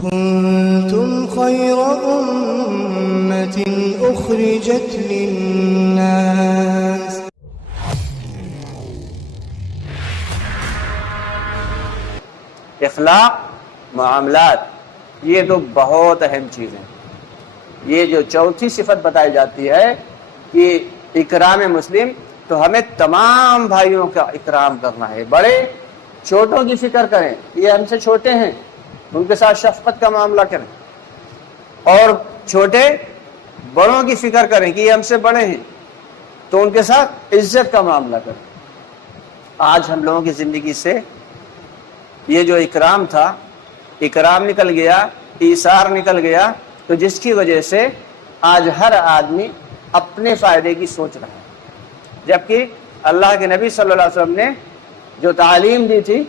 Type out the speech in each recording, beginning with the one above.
كنتم خير أمة أخرجت للناس اخلاق، معاملات، یہ تو بہت اہم چیز ہیں۔ یہ جو چوتھی صفت بتائی جاتی ہے کہ اکرام مسلم، تو ہمیں تمام بھائیوں کا اکرام کرنا ہے، بڑے چھوٹوں کی فکر کریں، یہ ہم سے چھوٹے ہیں ان کے ساتھ شفقت کا معاملہ کریں، اور چھوٹے بڑوں کی فکر کریں کہ یہ ہم سے بڑے ہیں تو ان کے ساتھ عزت کا معاملہ کریں۔ آج ہم لوگوں کی زندگی سے یہ جو اکرام تھا، اکرام نکل گیا، ایثار نکل گیا، تو جس کی وجہ سے آج ہر آدمی اپنے فائدے کی سوچ رہا ہے، جبکہ اللہ کے نبی صلی اللہ علیہ وسلم نے جو تعلیم دی تھی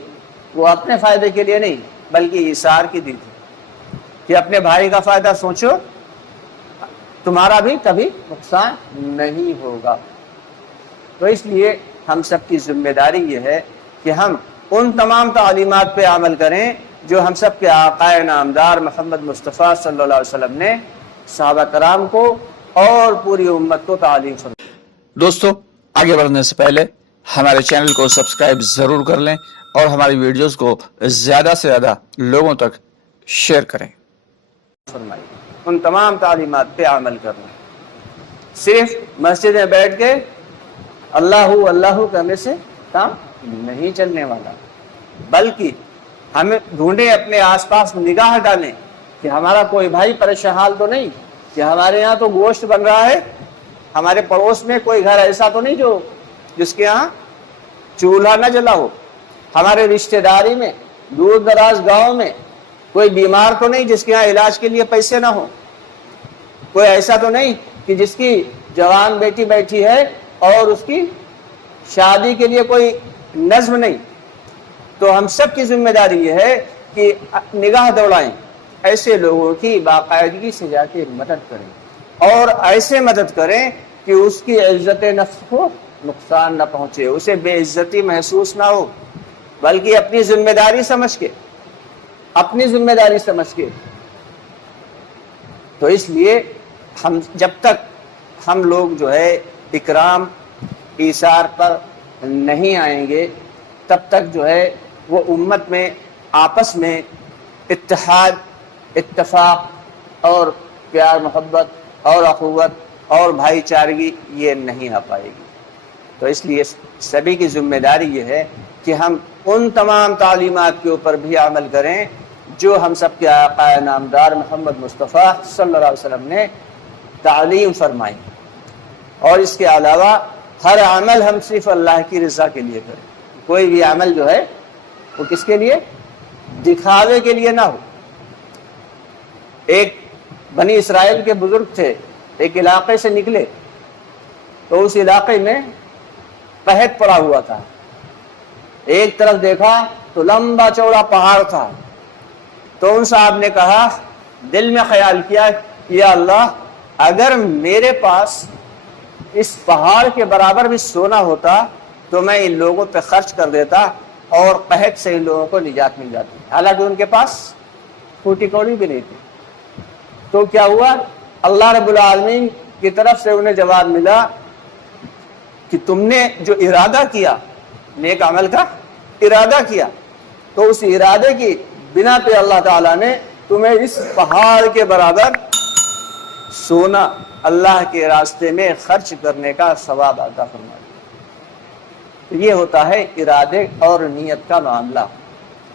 وہ اپنے فائدے کے لیے نہیں بلکہ ایثار کی دی تھی کہ اپنے بھائی کا فائدہ سوچو، تمہارا بھی کبھی نقصان نہیں ہوگا۔ تو اس لیے ہم سب کی ذمہ داری یہ ہے کہ ہم ان تمام تعلیمات پہ عمل کریں جو ہم سب کے آقا نامدار محمد مصطفیٰ صلی اللہ علیہ وسلم نے صحابہ کرام کو اور پوری امت کو تعلیم فرمائی۔ دوستو، آگے بڑھنے سے پہلے ہمارے چینل کو سبسکرائب ضرور کر لیں اور ہماری ویڈیوز کو زیادہ سے زیادہ لوگوں تک شیئر کریں۔ فرمائی ان تمام تعلیمات پہ عمل کرنا، صرف مسجد میں بیٹھ کے اللہ کرنے سے کام نہیں چلنے والا، بلکہ ہمیں ڈھونڈیں، اپنے آس پاس نگاہ ڈالیں کہ ہمارا کوئی بھائی پریشان حال تو نہیں، کہ ہمارے یہاں تو گوشت بن رہا ہے، ہمارے پڑوس میں کوئی گھر ایسا تو نہیں جس کے یہاں چولہا نہ جلا ہو، ہمارے رشتہ داری میں دور دراز گاؤں میں کوئی بیمار تو نہیں جس کے یہاں علاج کے لیے پیسے نہ ہو، کوئی ایسا تو نہیں کہ جس کی جوان بیٹی بیٹھی ہے اور اس کی شادی کے لیے کوئی نظم نہیں۔ تو ہم سب کی ذمہ داری یہ ہے کہ نگاہ دوڑائیں، ایسے لوگوں کی باقاعدگی سے جا کے مدد کریں، اور ایسے مدد کریں کہ اس کی عزت نفس کو نقصان نہ پہنچے، اسے بے عزتی محسوس نہ ہو، بلکہ اپنی ذمہ داری سمجھ کے تو اس لیے ہم جب تک ہم لوگ جو ہے اکرام ایثار پر نہیں آئیں گے تب تک جو ہے وہ امت میں آپس میں اتحاد، اتفاق اور پیار محبت اور اخوت اور بھائی چارگی یہ نہیں آ پائے گی۔ تو اس لیے سبھی کی ذمہ داری یہ ہے کہ ہم ان تمام تعلیمات کے اوپر بھی عمل کریں جو ہم سب کے آقا نامدار محمد مصطفیٰ صلی اللہ علیہ وسلم نے تعلیم فرمائی، اور اس کے علاوہ ہر عمل ہم صرف اللہ کی رضا کے لیے کریں۔ کوئی بھی عمل جو ہے وہ کس کے لیے؟ دکھاوے کے لیے نہ ہو۔ ایک بنی اسرائیل کے بزرگ تھے، ایک علاقے سے نکلے تو اس علاقے میں قحط پڑا ہوا تھا، ایک طرف دیکھا تو لمبا چوڑا پہاڑ تھا، تو ان صاحب نے کہا، دل میں خیال کیا، یا اللہ اگر میرے پاس اس پہاڑ کے برابر بھی سونا ہوتا تو میں ان لوگوں پہ خرچ کر دیتا اور قحط سے ان لوگوں کو نجات مل جاتی، حالانکہ ان کے پاس پھوٹی کوڑی بھی نہیں تھی۔ تو کیا ہوا؟ اللہ رب العالمین کی طرف سے انہیں جواب ملا کہ تم نے جو ارادہ کیا، نیک عمل کا ارادہ کیا، تو اس ارادے کی بنا پہ اللہ تعالیٰ نے تمہیں اس پہاڑ کے برابر سونا اللہ کے راستے میں خرچ کرنے کا ثواب عطا فرما دیا۔ تو یہ ہوتا ہے ارادے اور نیت کا معاملہ،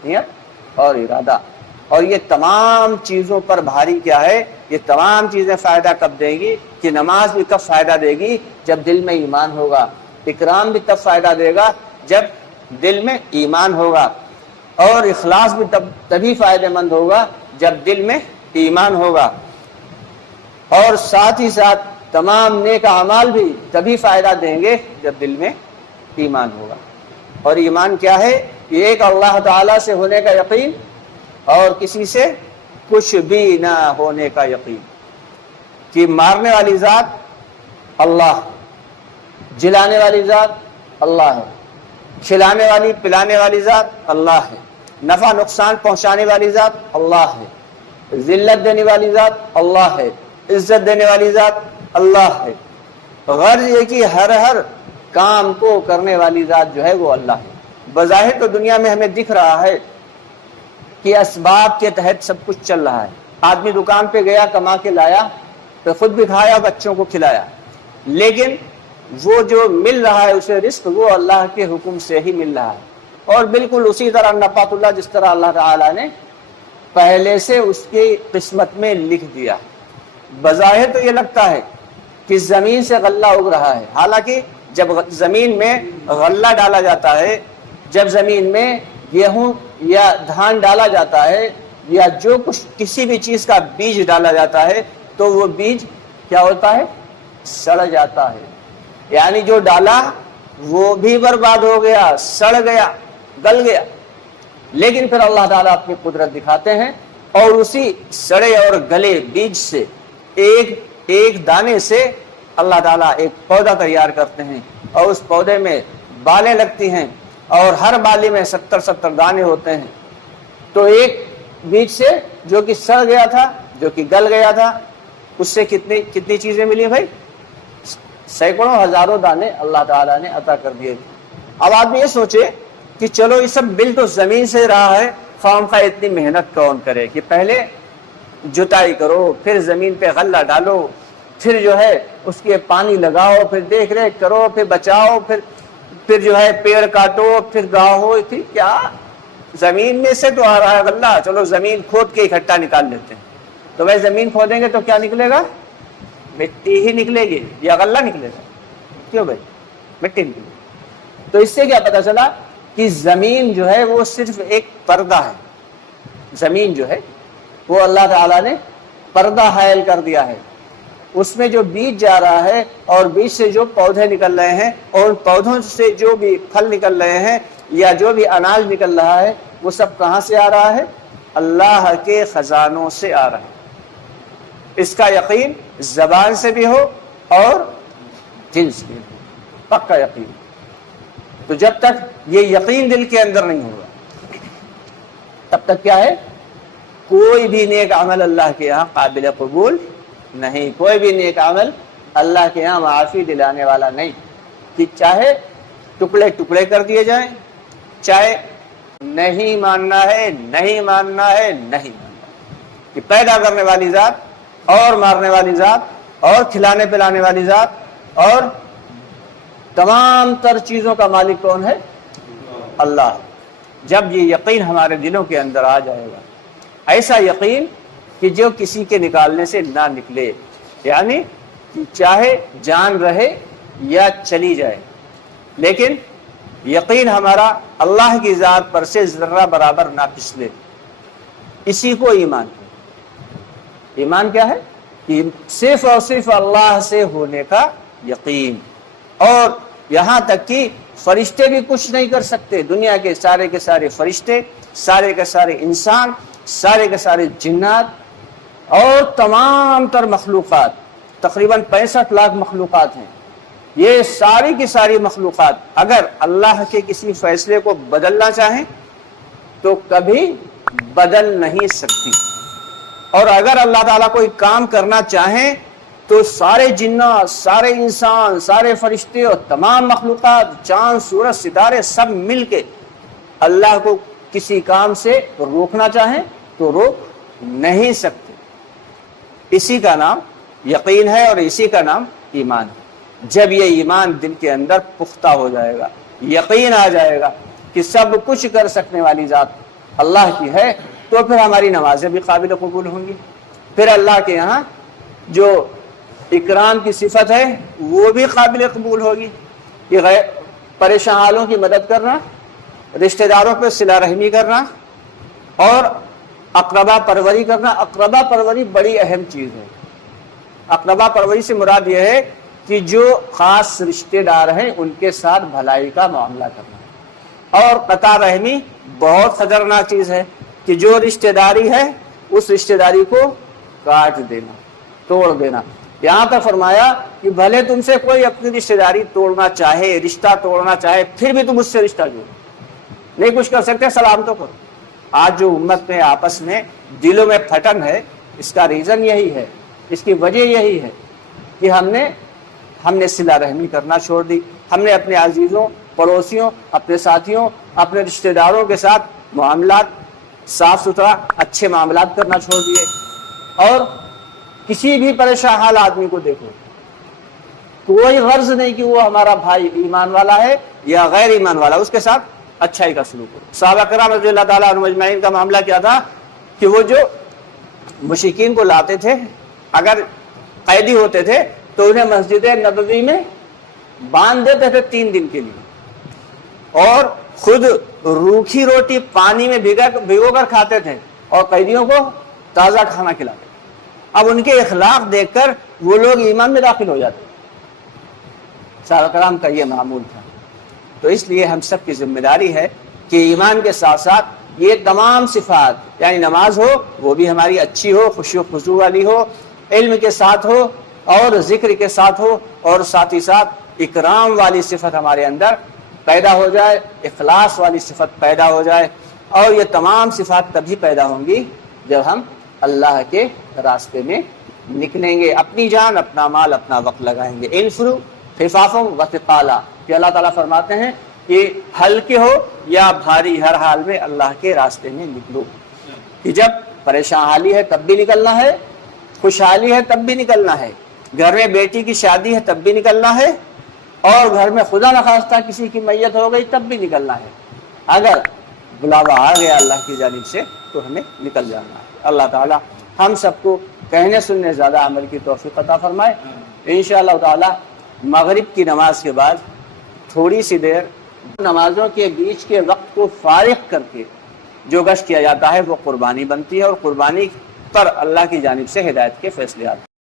نیت اور ارادہ، اور یہ تمام چیزوں پر بھاری کیا ہے؟ یہ تمام چیزیں فائدہ کب دیں گی؟ کہ نماز بھی کب فائدہ دے گی؟ جب دل میں ایمان ہوگا، اکرام بھی تب فائدہ دے گا جب دل میں ایمان ہوگا، اور اخلاص بھی تبھی فائدہ مند ہوگا جب دل میں ایمان ہوگا، اور ساتھ ہی ساتھ تمام نیک اعمال بھی تبھی فائدہ دیں گے جب دل میں ایمان ہوگا۔ اور ایمان کیا ہے؟ یہ ایک اللہ تعالیٰ سے ہونے کا یقین اور کسی سے کچھ بھی نہ ہونے کا یقین، کہ مارنے والی ذات اللہ، جلانے والی ذات اللہ ہے، کھلانے والی پلانے والی ذات اللہ ہے، نفع نقصان پہنچانے والی ذات اللہ ہے، ذلت دینے والی ذات اللہ ہے، عزت دینے والی ذات اللہ ہے، غرض یہ کہ ہر کام کو کرنے والی ذات جو ہے وہ اللہ ہے۔ بظاہر تو دنیا میں ہمیں دکھ رہا ہے کہ اسباب کے تحت سب کچھ چل رہا ہے، آدمی دکان پہ گیا کما کے لایا تو خود بھی کھایا بچوں کو کھلایا، لیکن وہ جو مل رہا ہے اسے رزق وہ اللہ کے حکم سے ہی مل رہا ہے، اور بالکل اسی طرح نفعت اللہ جس طرح اللہ تعالیٰ نے پہلے سے اس کی قسمت میں لکھ دیا۔ بظاہر تو یہ لگتا ہے کہ زمین سے غلہ اگ رہا ہے، حالانکہ جب زمین میں غلہ ڈالا جاتا ہے، جب زمین میں گیہوں یا دھان ڈالا جاتا ہے یا جو کچھ کسی بھی چیز کا بیج ڈالا جاتا ہے تو وہ بیج کیا ہوتا ہے؟ سڑ جاتا ہے، یعنی جو ڈالا وہ بھی برباد ہو گیا، سڑ گیا، گل گیا، لیکن پھر اللہ تعالیٰ اپنی قدرت دکھاتے ہیں اور اسی سڑے اور گلے بیج سے ایک دانے سے اللہ تعالیٰ ایک پودا تیار کرتے ہیں، اور اس پودے میں بالیں لگتی ہیں اور ہر بالے میں 70 دانے ہوتے ہیں۔ تو ایک بیج سے جو کہ سڑ گیا تھا، جو کہ گل گیا تھا، اس سے کتنی چیزیں ملی بھائی؟ سینکڑوں ہزاروں دانے اللہ تعالیٰ نے عطا کر دیے تھے۔ اب آدمی یہ سوچے کہ چلو یہ سب مل تو زمین سے رہا ہے، خواہ اتنی محنت کون کرے کہ پہلے جتائی کرو، پھر زمین پہ غلہ ڈالو، پھر جو ہے اس کے پانی لگاؤ، پھر دیکھ ریکھ کرو، پھر بچاؤ، پھر جو ہے پیڑ کاٹو، پھر گاؤ، پھر کیا زمین میں سے تو آ رہا ہے غلہ، چلو زمین کھود کے اکٹھا نکال لیتے ہیں۔ تو بھائی زمین کھودیں گے تو کیا نکلے گا؟ مٹی ہی نکلے گی یا غلہ نکلے گا؟ کیوں بھائی؟ مٹی نکلے گی۔ تو اس سے کیا پتا چلا کہ زمین جو ہے وہ صرف ایک پردہ ہے، زمین جو ہے وہ اللہ تعالیٰ نے پردہ حائل کر دیا ہے، اس میں جو بیج جا رہا ہے اور بیج سے جو پودے نکل رہے ہیں اور ان پودوں سے جو بھی پھل نکل رہے ہیں یا جو بھی اناج نکل رہا ہے وہ سب کہاں سے آ رہا ہے؟ اللہ کے خزانوں سے آ رہا ہے۔ اس کا یقین زبان سے بھی ہو اور دل سے بھی ہو، پکا یقین۔ تو جب تک یہ یقین دل کے اندر نہیں ہوگا تب تک کیا ہے؟ کوئی بھی نیک عمل اللہ کے یہاں قابل قبول نہیں، کوئی بھی نیک عمل اللہ کے یہاں معافی دلانے والا نہیں، کہ چاہے ٹکڑے ٹکڑے کر دیے جائیں، چاہے نہیں ماننا ہے نہیں ماننا ہے نہیں ماننا، کہ پیدا کرنے والی ذات اور مارنے والی ذات اور کھلانے پلانے والی ذات اور تمام تر چیزوں کا مالک کون ہے؟ اللہ۔ جب یہ یقین ہمارے دلوں کے اندر آ جائے گا، ایسا یقین کہ جو کسی کے نکالنے سے نہ نکلے، یعنی چاہے جان رہے یا چلی جائے، لیکن یقین ہمارا اللہ کی ذات پر سے ذرہ برابر نہ پھسلے، اسی کو ایمان ہے۔ ایمان کیا ہے؟ کہ صرف اور صرف اللہ سے ہونے کا یقین، اور یہاں تک کہ فرشتے بھی کچھ نہیں کر سکتے، دنیا کے سارے فرشتے، سارے کے سارے انسان، سارے کے سارے جنات اور تمام تر مخلوقات، تقریباً 65 لاکھ مخلوقات ہیں، یہ ساری کی ساری مخلوقات اگر اللہ کے کسی فیصلے کو بدلنا چاہیں تو کبھی بدل نہیں سکتی، اور اگر اللہ تعالیٰ کوئی کام کرنا چاہیں تو سارے جنات، سارے انسان، سارے فرشتے اور تمام مخلوقات، چاند سورج ستارے سب مل کے اللہ کو کسی کام سے روکنا چاہیں تو روک نہیں سکتے۔ اسی کا نام یقین ہے اور اسی کا نام ایمان ہے۔ جب یہ ایمان دل کے اندر پختہ ہو جائے گا، یقین آ جائے گا کہ سب کچھ کر سکنے والی ذات اللہ کی ہے، تو پھر ہماری نمازیں بھی قابل قبول ہوں گی، پھر اللہ کے یہاں جو اکرام کی صفت ہے وہ بھی قابل قبول ہوگی، کہ پریشان حالوں کی مدد کرنا، رشتہ داروں پہ صلہ رحمی کرنا اور اقربا پروری کرنا۔ اقربا پروری بڑی اہم چیز ہے۔ اقربا پروری سے مراد یہ ہے کہ جو خاص رشتہ دار ہیں ان کے ساتھ بھلائی کا معاملہ کرنا، اور قطع رحمی بہت خطرناک چیز ہے، کہ جو رشتہ داری ہے اس رشتہ داری کو کاٹ دینا، توڑ دینا۔ یہاں تک فرمایا کہ بھلے تم سے کوئی اپنی رشتہ داری توڑنا چاہے، رشتہ توڑنا چاہے، پھر بھی تم اس سے رشتہ جوڑو، نہیں کچھ کر سکتے سلام تو کرو، آج جو امت میں آپس میں دلوں میں پھٹن ہے، اس کا ریزن یہی ہے، اس کی وجہ یہی ہے کہ ہم نے صلہ رحمی کرنا چھوڑ دی، ہم نے اپنے عزیزوں، پڑوسیوں، اپنے ساتھیوں، اپنے رشتہ داروں کے ساتھ معاملات صاف ستھرا اچھے معاملات کرنا چھوڑ دیے، اور کسی بھی پریشان حال آدمی کو دیکھو، کوئی غرض نہیں کہ وہ ہمارا بھائی ایمان والا ہے یا غیر ایمان والا، اس کے ساتھ اچھائی کا سلوک ہو۔ صحابہ کرام رضی اللہ تعالیٰ عنہم اجمعین کا معاملہ کیا تھا کہ وہ جو مشرکین کو لاتے تھے، اگر قیدی ہوتے تھے تو انہیں مسجد نبوی میں باندھ دیتے تھے 3 دن کے لیے، اور خود روکھی روٹی پانی میں بھگو کر کھاتے تھے اور قیدیوں کو تازہ کھانا کھلاتے تھے۔ اب ان کے اخلاق دیکھ کر وہ لوگ ایمان میں داخل ہو جاتے، صحابہ کرام کا یہ معمول تھا۔ تو اس لیے ہم سب کی ذمہ داری ہے کہ ایمان کے ساتھ ساتھ یہ تمام صفات، یعنی نماز ہو وہ بھی ہماری اچھی ہو، خشوع و خضوع والی ہو، علم کے ساتھ ہو اور ذکر کے ساتھ ہو، اور ساتھ ہی ساتھ اکرام والی صفت ہمارے اندر پیدا ہو جائے، اخلاص والی صفت پیدا ہو جائے، اور یہ تمام صفات تبھی پیدا ہوں گی جب ہم اللہ کے راستے میں نکلیں گے، اپنی جان، اپنا مال، اپنا وقت لگائیں گے۔ انفروا خفافا وثقالا، کہ اللہ تعالیٰ فرماتے ہیں کہ ہلکے ہو یا بھاری، ہر حال میں اللہ کے راستے میں نکلو، کہ جب پریشان حالی ہے تب بھی نکلنا ہے، خوشحالی ہے تب بھی نکلنا ہے، گھر میں بیٹی کی شادی ہے تب بھی نکلنا ہے، اور گھر میں خدا نخواستہ کسی کی میت ہو گئی تب بھی نکلنا ہے۔ اگر بلاوا آ گیا اللہ کی جانب سے تو ہمیں نکل جانا ہے۔ اللہ تعالیٰ ہم سب کو کہنے سننے زیادہ عمل کی توفیق عطا فرمائے۔ انشاءاللہ تعالیٰ مغرب کی نماز کے بعد تھوڑی سی دیر نمازوں کے بیچ کے وقت کو فارغ کر کے جو گشت کیا جاتا ہے وہ قربانی بنتی ہے، اور قربانی پر اللہ کی جانب سے ہدایت کے فیصلے آتے ہیں۔